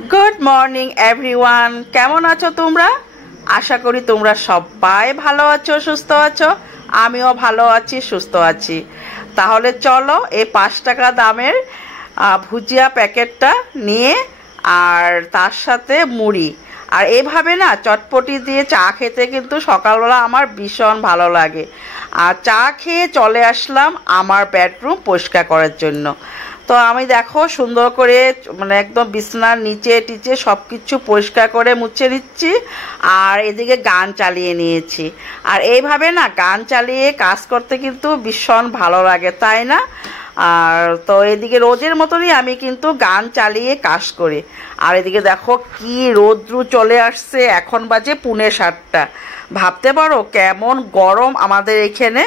Good morning everyone केमन आछो तोमरा आशा करी तोमरा सबाई भालो आछो सुस्थ आछो आमिও ভালো আছি সুস্থ আছি তাহলে চলো এই 5 টাকা দামের ভুজিয়া প্যাকেটটা নিয়ে আর তার সাথে মুড়ি আর এইভাবে না চটপটি দিয়ে চা খেতে কিন্তু সকালবেলা আমার ভীষণ ভালো লাগে আর চা খেয়ে চলে আসলাম আমার বেডরুম পরিষ্কার করার জন্য তো আমি দেখো সুন্দর করে মানে একদম বিছানার নিচে টিচে সবকিছু পরিষ্কার করে মুছে নিচ্ছি আর এদিকে গান চালিয়ে নিয়েছি আর এইভাবে না গান চালিয়ে কাজ করতে কিন্তু ভীষণ ভালো লাগে তাই না আর তো এদিকে রোজের মতনই আমি কিন্তু গান চালিয়ে কাজ করি আর এদিকে দেখো কি রোদ্র চলে আসছে এখন বাজে 7:45 ভাবতে পারো কেমন গরম আমাদের এখানে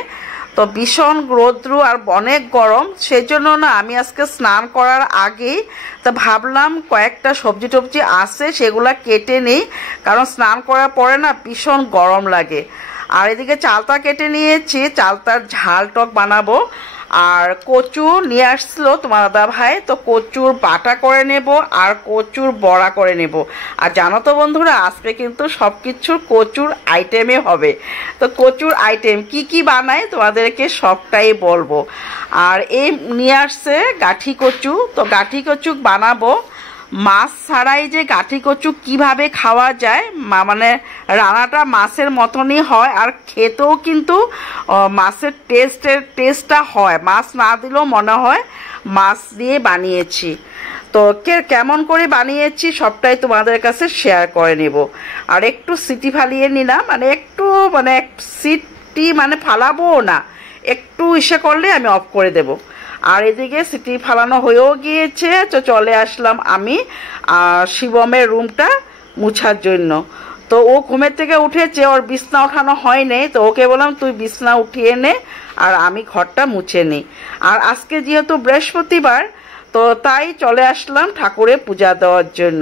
তো ভীষণ রৌদ্র আর অনেক গরম সেজন্য না আমি আজকে স্নান করার আগেই তো ভাবলাম কয়েকটা সবজি টবজি আছে সেগুলা কেটে নেই কারণ স্নান করার পরে না ভীষণ গরম লাগে আর এদিকে চালতা কেটে নিয়েছি চালতার ঝাল টক বানাবো আর কচু নিয়ে আসলো তোমার দাদা ভাই তো কচুর বাটা করে নেব আর কচুর বড়া করে নেব আর জানো তো বন্ধুরা আজকে কিন্তু সবকিছু কচুর আইটেমে হবে তো কচুর আইটেম কি কি বানাই তোমাদেরকে সবটাই বলবো আর এই নিয়ে আসছে গাঠি কচু তো গাঠি কচু বানাবো মাছ ছাড়াই যে গাঠি কচু কিভাবে খাওয়া যায় মানে রান্নাটা মাছের মতনই হয় আর খেতেও কিন্তু মাছের টেস্টটা হয় মাছ না দিলেও মনে হয় মাছ দিয়ে বানিয়েছি তো কেমন করে বানিয়েছি সবটাই তোমাদের কাছে শেয়ার করে নেব আর একটু সিটি ফালিয়ে নিলাম মানে একটু মানে সিটি মানে ফালাবো না একটু ইসে করলে আমি অফ করে দেব আর এদিকে সিটি ফালানো হয়েও গিয়েছে তো চলে আসলাম আমি শিবমের রুমটা মুছার জন্য তো ও ঘুমের থেকে উঠেছে ওর বিছনা ওঠানো হয়নি তো ওকে বললাম তুই বিছনা উঠিয়ে নে আর আমি ঘরটা মুছে নিই আর আজকে যেহেতু বৃহস্পতিবার তো তাই চলে আসলাম ঠাকুরের পূজা দেওয়ার জন্য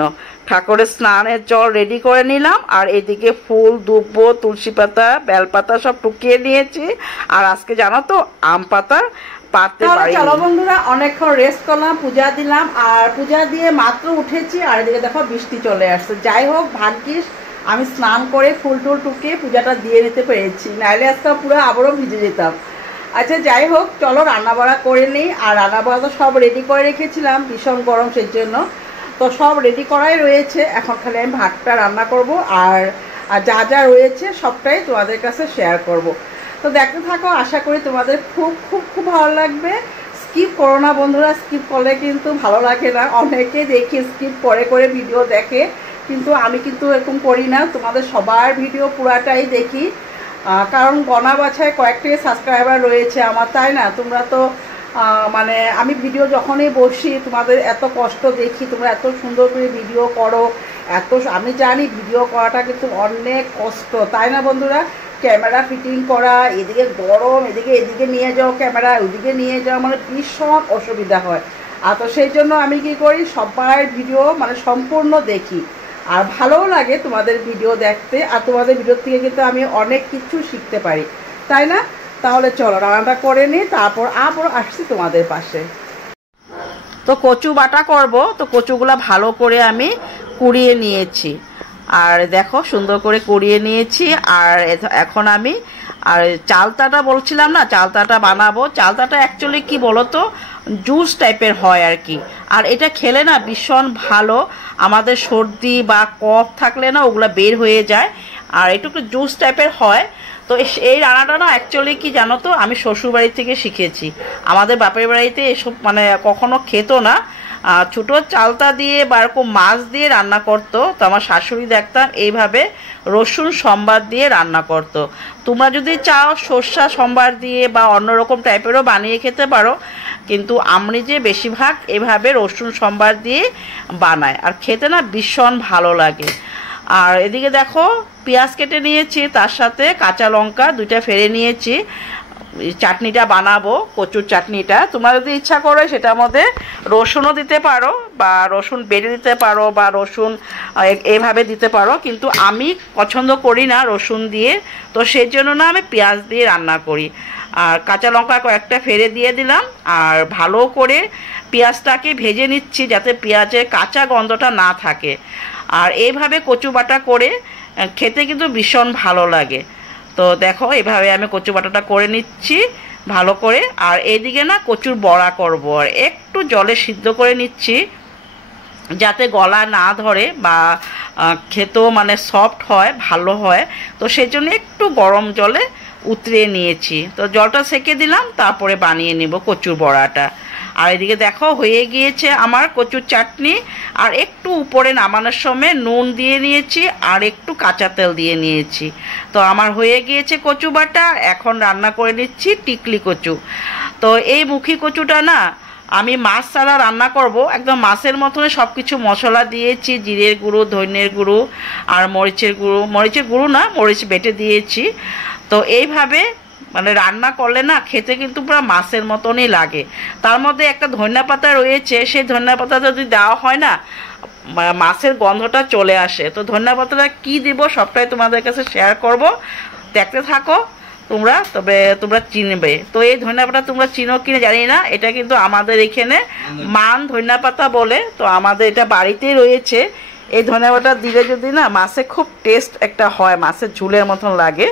ঠাকুরের স্নানের জল রেডি করে নিলাম আর এদিকে ফুল দুব্ব তুলসী পাতা বেলপাতা সব টুকিয়ে নিয়েছি আর আজকে জানো তো আম পাতা পারতে পারি চলো বন্ধুরা অনেকক্ষণ রেস্ট করলাম পূজা দিলাম আর পূজা দিয়ে মাত্র উঠেছি আর এদিকে দেখো বৃষ্টি চলে আসছে যাই হোক ভাগ্যিস আমি স্নান করে ফুল টুল টুকিয়ে পূজাটা দিয়ে নিতে পেরেছি নাহলে আজকে পুরো আবারও ভিজে যেতাম আচ্ছা যাই হোক চলো রান্নাবাড়া করে নিই আর রান্নাবাড়া তো সব রেডি করে রেখেছিলাম ভীষণ গরম সেই জন্য তো সব রেডি করাই রয়েছে এখন খালি আমি ভাতটা রান্না করব আর যা যা রয়েছে সবটাই তোমাদের কাছে শেয়ার করব তো দেখতে থাকো আশা করি তোমাদের খুব খুব খুব ভালো লাগবে স্কিপ করো না বন্ধুরা স্কিপ করলে কিন্তু ভালো লাগে না অনেকে দেখি স্কিপ করে ভিডিও দেখে কিন্তু আমি কিন্তু এরকম করি না তোমাদের সবার ভিডিও পুরাটাই দেখি কারণ গনা বাছায় কয়েকটি সাবস্ক্রাইবার রয়েছে আমার তাই না তোমরা তো মানে আমি ভিডিও যখনই বসি তোমাদের এত কষ্ট দেখি তোমরা এত সুন্দর করে ভিডিও করো এত আমি জানি ভিডিও করাটা কিন্তু অনেক কষ্ট তাই না বন্ধুরা ক্যামেরা ফিটিং করা এদিকে গরম এদিকে নিয়ে যাও ক্যামেরা ওইদিকে নিয়ে যাও মানে ভীষণ অসুবিধা হয় আর তো সেই জন্য আমি কি করি সবার ভিডিও মানে সম্পূর্ণ দেখি আর ভালোও লাগে তোমাদের ভিডিও দেখতে আর তোমাদের ভিডিও থেকে কিন্তু আমি অনেক কিছু শিখতে পারি তাই না তাহলে চলো রান্নাটা করে নিই তারপর আবার আসছি তোমাদের পাশে তো কচু বাটা করব তো কচুগুলা ভালো করে আমি কুড়িয়ে নিয়েছি আর দেখো সুন্দর করে কুড়িয়ে নিয়েছি আর এখন আমি আর চালতাটা বলছিলাম না চালতাটা বানাবো চালতাটা অ্যাকচুয়ালি কি বলো তো জুস টাইপের হয় আর কি আর এটা খেলে না ভীষণ ভালো আমাদের সর্দি বা কফ থাকলে না ওগুলা বের হয়ে যায় আর একটু জুস টাইপের হয় তো এই রান্নাটা না অ্যাকচুয়ালি কি জানো তো আমি শ্বশুরবাড়ি থেকে শিখেছি আমাদের বাপের বাড়িতে এসব মানে কখনো খেতো না ছোটো চালতা দিয়ে বা এরকম মাছ দিয়ে রান্না করতো তো আমার শাশুড়ি দেখতাম এইভাবে রসুন সম্বার দিয়ে রান্না করতো তোমরা যদি চাও সর্ষা সম্বার দিয়ে বা অন্যরকম টাইপেরও বানিয়ে খেতে পারো কিন্তু আমি যে বেশিরভাগ এভাবে রসুন সম্বার দিয়ে বানাই আর খেতে না ভীষণ ভালো লাগে আর এদিকে দেখো পেঁয়াজ কেটে নিয়েছি তার সাথে কাঁচা লঙ্কা 2টা ফেলে নিয়েছি চাটনিটা বানাবো কচুর চাটনিটা তোমরা যদি ইচ্ছা করো সেটার মধ্যে রসুনও দিতে পারো বা রসুন বেটে দিতে পারো বা রসুন এইভাবে দিতে পারো কিন্তু আমি পছন্দ করি না রসুন দিয়ে তো সেই জন্য না আমি পেঁয়াজ দিয়ে রান্না করি আর কাঁচা লঙ্কা কয়েকটা ফেলে দিয়ে দিলাম আর ভালো করে পেঁয়াজটাকে ভেজে নিচ্ছি যাতে পেঁয়াজের কাঁচা গন্ধটা না থাকে। আর এইভাবে কচু বাটা করে খেতে কিন্তু ভীষণ ভালো লাগে। তো দেখো এভাবে আমি কচু বাটাটা করে নিচ্ছি ভালো করে। আর এইদিকে না কচুর বড়া করব, আর একটু জলে সিদ্ধ করে নিচ্ছি যাতে গলা না ধরে বা খেতেও মানে সফট হয়, ভালো হয়। তো সেই জন্য একটু গরম জলে উতরিয়ে নিয়েছি। তো জলটা সেকে দিলাম, তারপরে বানিয়ে নেব কচুর বড়াটা। আর এদিকে দেখো হয়ে গিয়েছে আমার কচুর চাটনি। আর একটু উপরে নামানোর সময় নুন দিয়ে নিয়েছি আর একটু কাঁচা তেল দিয়ে নিয়েছি। তো আমার হয়ে গিয়েছে কচু বাটা। এখন রান্না করে নিচ্ছি টিকলি কচু। তো এই মুখী কচুটা না আমি মাছ ছাড়া রান্না করব, একদম মাছের মতনই সব কিছু মশলা দিয়েছি, জিরের গুঁড়ো, ধনিয়ার গুঁড়ো আর মরিচের গুঁড়ো না, মরিচ বেটে দিয়েছি। তো এইভাবে মানে রান্না করলে না খেতে কিন্তু পুরো মাছের মতনই লাগে। তার মধ্যে একটা ধনিয়া পাতা রয়েছে, সেই ধনিয়া পাতা যদি দেওয়া হয় না মাছের গন্ধটা চলে আসে। তো ধনিয়া পাতাটা কী দিব সবটাই তোমাদের কাছে শেয়ার করব, দেখতে থাকো তোমরা, তবে তোমরা চিনবে। তো এই ধনিয়া পাতা তোমরা চিনো কিনা জানি না, এটা কিন্তু আমাদের এখানে মান ধনিয়া পাতা বলে। তো আমাদের এটা বাড়িতেই রয়েছে। এই ধনিয়া পাতা দিলে যদি না মাছে খুব টেস্ট একটা হয়, মাছের ঝুলের মতন লাগে।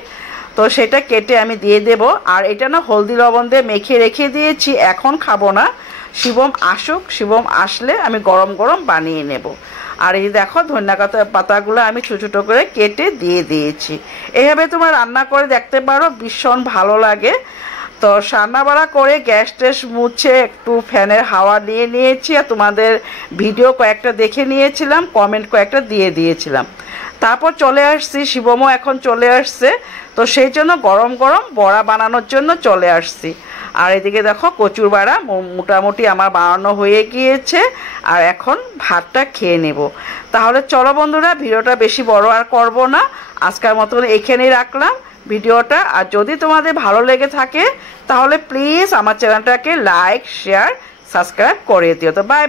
তো সেটা কেটে আমি দিয়ে দেব। আর এটা না হলদি লবণ দিয়ে মেখে রেখে দিয়েছি, এখন খাবো না, শিবম আসুক, শিবম আসলে আমি গরম গরম বানিয়ে নেব। আর এই দেখো ধনিয়া পাতাগুলো আমি ছোটো ছোটো করে কেটে দিয়ে দিয়েছি। এইভাবে তোমরা রান্না করে দেখতে পারো, ভীষণ ভালো লাগে। তো রান্নাবাড়া করে গ্যাস ট্যাস মুছে একটু ফ্যানের হাওয়া নিয়ে নিয়েছি। আর তোমাদের ভিডিও কয়েকটা দেখে নিয়েছিলাম, কমেন্ট কয়েকটা দিয়ে দিয়েছিলাম। তারপর চলে আসছি, শিবমও এখন চলে আসছে। তো সেই জন্য গরম গরম বড়া বানানোর জন্য চলে আসছি। আর এদিকে দেখো কচুর বড়া মোটামুটি আমার বানানো হয়ে গিয়েছে। আর এখন ভাতটা খেয়ে নেব। তাহলে চলো বন্ধুরা, ভিডিওটা বেশি বড় আর করব না, আজকের মতন এখানেই রাখলাম ভিডিওটা। আর যদি তোমাদের ভালো লেগে থাকে তাহলে প্লিজ আমার চ্যানেলটাকে লাইক, শেয়ার, সাবস্ক্রাইব করে দিও। তো বাই।